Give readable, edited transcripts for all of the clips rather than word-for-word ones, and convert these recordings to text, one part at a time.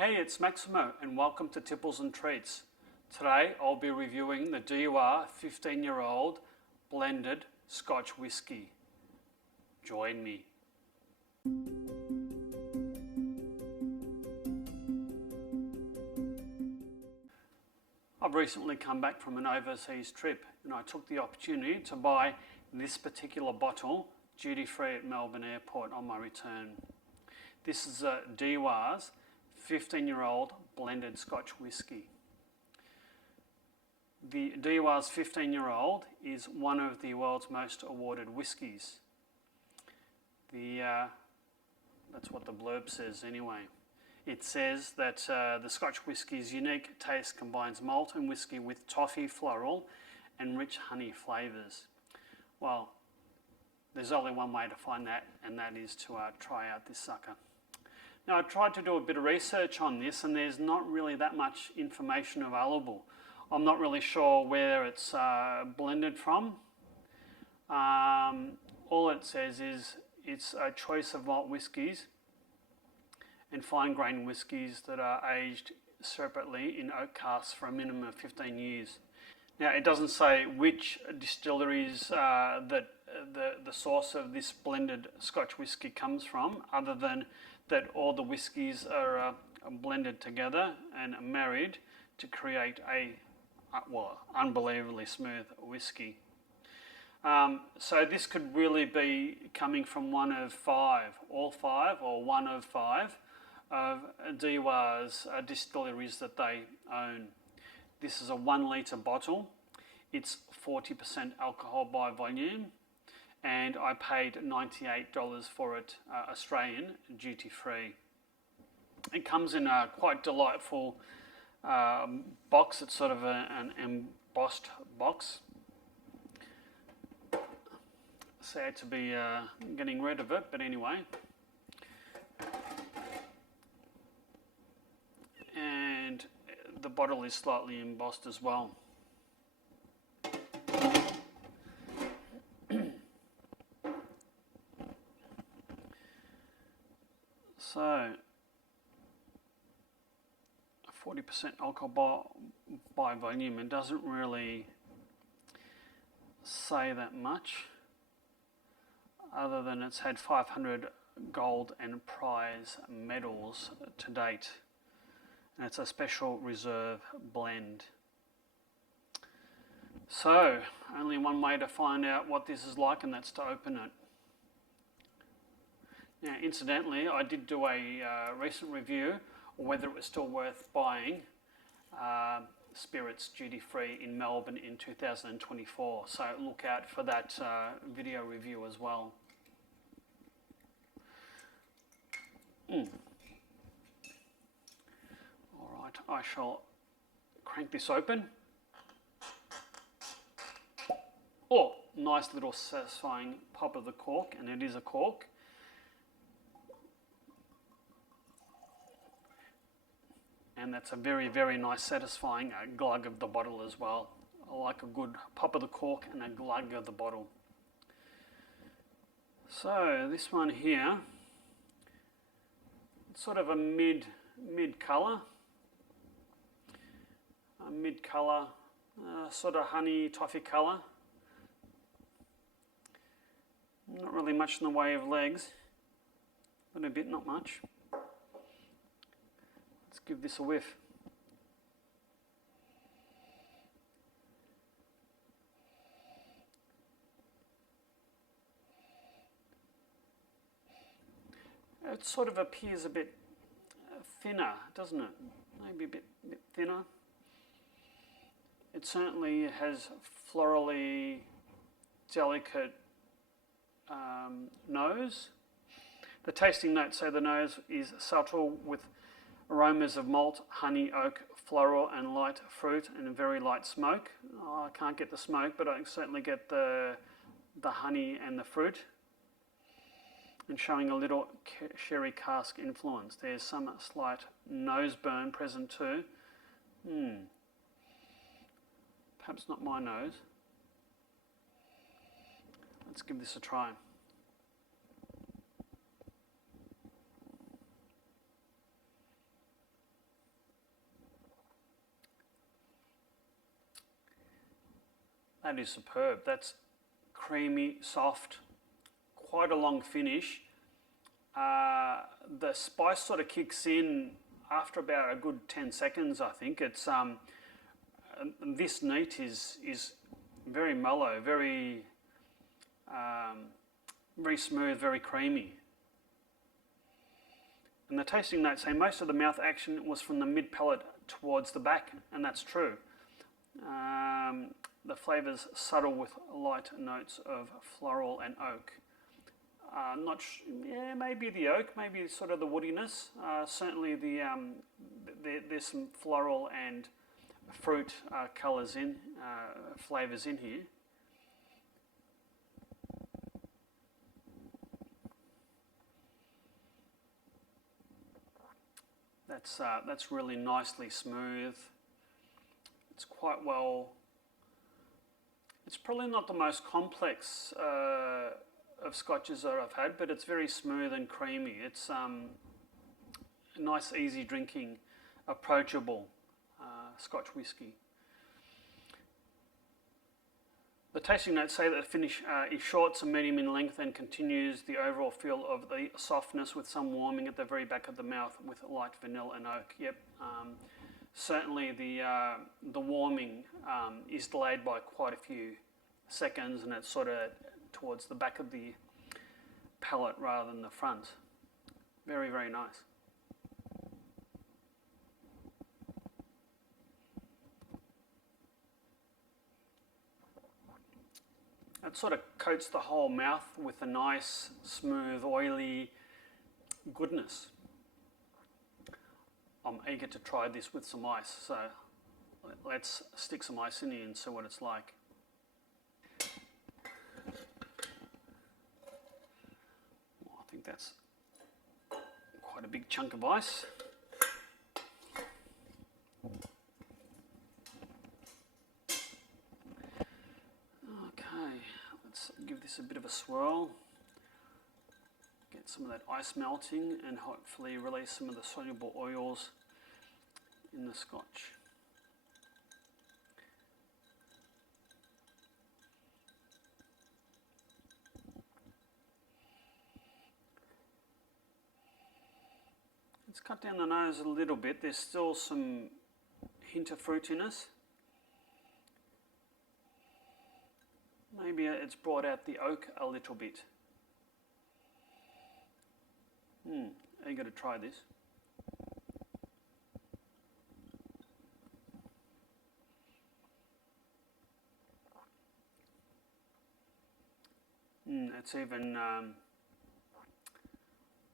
Hey, it's Maximo and welcome to Tipples and Treats. Today I'll be reviewing the Dewar 15-year-old blended Scotch whiskey. Join me. I've recently come back from an overseas trip and I took the opportunity to buy this particular bottle duty-free at Melbourne Airport on my return. This is a Dewar's 15-year-old blended Scotch whiskey. The Dewar's 15-year-old is one of the world's most awarded whiskies. That's what the blurb says anyway. It says that the Scotch whisky's unique taste combines malt and whiskey with toffee, floral and rich honey flavours. Well, there's only one way to find that, and that is to try out this sucker. Now, I tried to do a bit of research on this and there's not really that much information available. I'm not really sure where it's blended from. All it says is it's a choice of malt whiskies and fine grain whiskies that are aged separately in oak casks for a minimum of 15 years. Now, it doesn't say which distilleries that the source of this blended Scotch whisky comes from, other than that all the whiskies are blended together and married to create a unbelievably smooth whiskey. So this could really be coming from one of five of Dewar's distilleries that they own. This is a 1 litre bottle. It's 40% alcohol by volume, and I paid $98 for it, Australian, duty free. It comes in a quite delightful box. It's sort of an embossed box. Sad to be getting rid of it, but anyway. And the bottle is slightly embossed as well. So, 40% alcohol by volume. It doesn't really say that much, other than it's had 500 gold and prize medals to date. And it's a special reserve blend. So, only one way to find out what this is like, and that's to open it. Now, incidentally, I did do a recent review on whether it was still worth buying spirits duty-free in Melbourne in 2024. So look out for that video review as well. All right, I shall crank this open. Oh, nice little satisfying pop of the cork, and it is a cork. And that's a very, very nice satisfying glug of the bottle as well. I like a good pop of the cork and a glug of the bottle. So this one here, it's sort of a mid colour. A mid colour, sort of honey toffee colour. Not really much in the way of legs, but a bit, not much. Let's give this a whiff. It sort of appears a bit thinner, doesn't it? Maybe a bit thinner. It certainly has florally delicate nose. The tasting notes say the nose is subtle with aromas of malt, honey, oak, floral and light fruit and a very light smoke. Oh, I can't get the smoke, but I can certainly get the honey and the fruit. And showing a little sherry cask influence. There's some slight nose burn present too. Perhaps not my nose. Let's give this a try. That is superb. That's creamy, soft, quite a long finish. The spice sort of kicks in after about a good 10 seconds, I think. It's this neat is very mellow, very very smooth, very creamy. And the tasting notes say most of the mouth action was from the mid-palate towards the back, and that's true. The flavours subtle with light notes of floral and oak. Yeah, maybe the oak, maybe sort of the woodiness. Certainly there's some floral and fruit colours in, flavours in here. That's really nicely smooth. It's quite well. It's probably not the most complex of scotches that I've had, but it's very smooth and creamy. It's nice, easy drinking, approachable Scotch whisky. The tasting notes say that the finish is short to medium in length and continues the overall feel of the softness with some warming at the very back of the mouth with light vanilla and oak. Yep, certainly the warming is delayed by quite a few seconds, and it's sort of towards the back of the palate rather than the front. Very, very nice. It sort of coats the whole mouth with a nice, smooth, oily goodness. I'm eager to try this with some ice, so let's stick some ice in here and see what it's like. Well, I think that's quite a big chunk of ice. Give this a bit of a swirl, get some of that ice melting, and hopefully release some of the soluble oils in the scotch. Let's cut down the nose a little bit. There's still some hint of fruitiness. Maybe it's brought out the oak a little bit. Eager to try this. It's even,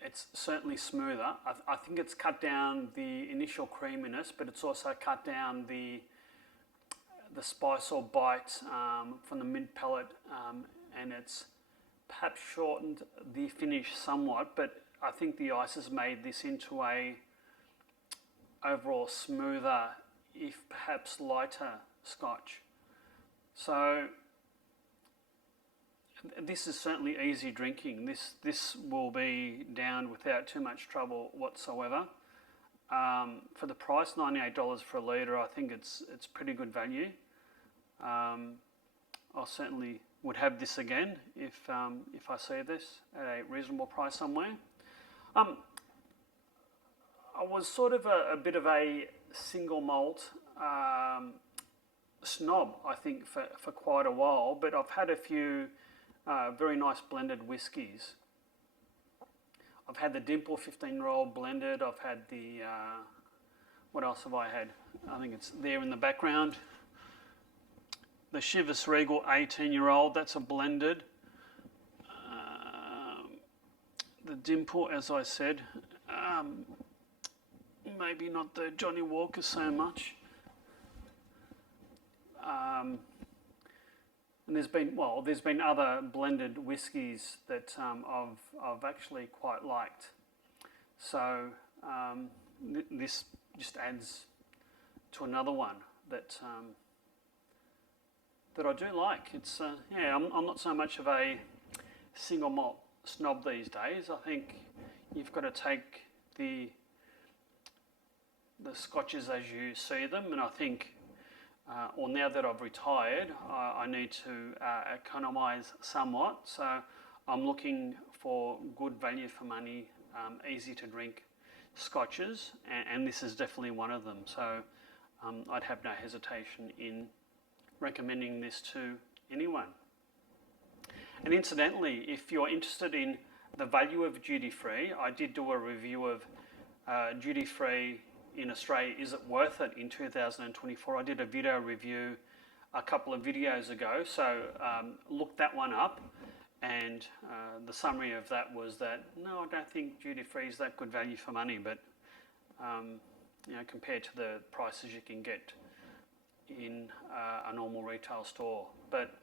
it's certainly smoother. I think it's cut down the initial creaminess, but it's also cut down the spice or bite from the mid-palate, and it's perhaps shortened the finish somewhat, but I think the ice has made this into a overall smoother, if perhaps lighter scotch. So this is certainly easy drinking. This will be down without too much trouble whatsoever. For the price, $98 for a litre, I think it's pretty good value. I certainly would have this again if I see this at a reasonable price somewhere. I was sort of a bit of a single malt snob, I think, for quite a while, but I've had a few very nice blended whiskies. I've had the Dimple 15-year-old blended. I've had the, what else have I had? I think it's there in the background. The Chivas Regal 18-year-old, that's a blended. The Dimple, as I said, maybe not the Johnny Walker so much. And there's been other blended whiskies that I've actually quite liked. So this just adds to another one that I do like. It's yeah, I'm not so much of a single malt snob these days. I think you've got to take the scotches as you see them, and I think or now that I've retired, I need to economise somewhat. So I'm looking for good value for money, easy to drink scotches, and this is definitely one of them. So I'd have no hesitation in recommending this to anyone. And incidentally, if you're interested in the value of duty-free, I did do a review of duty-free in Australia, is it worth it in 2024? I did a video review a couple of videos ago, so look that one up, and the summary of that was that no, I don't think duty-free is that good value for money, but you know, compared to the prices you can get in a normal retail store. But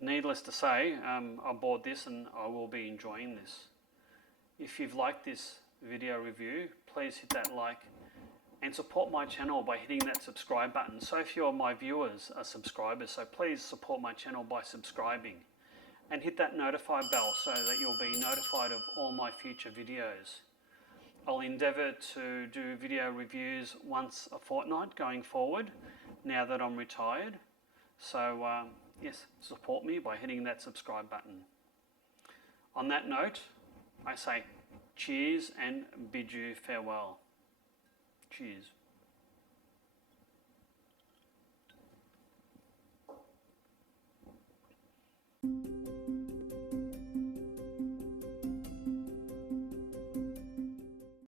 needless to say, I bought this and I will be enjoying this. If you've liked this video review, please hit that like and support my channel by hitting that subscribe button. So if you're my viewers are subscribers, so please support my channel by subscribing and hit that notify bell so that you'll be notified of all my future videos. I'll endeavour to do video reviews once a fortnight going forward now that I'm retired. So yes, support me by hitting that subscribe button. On that note, I say cheers and bid you farewell. Cheers.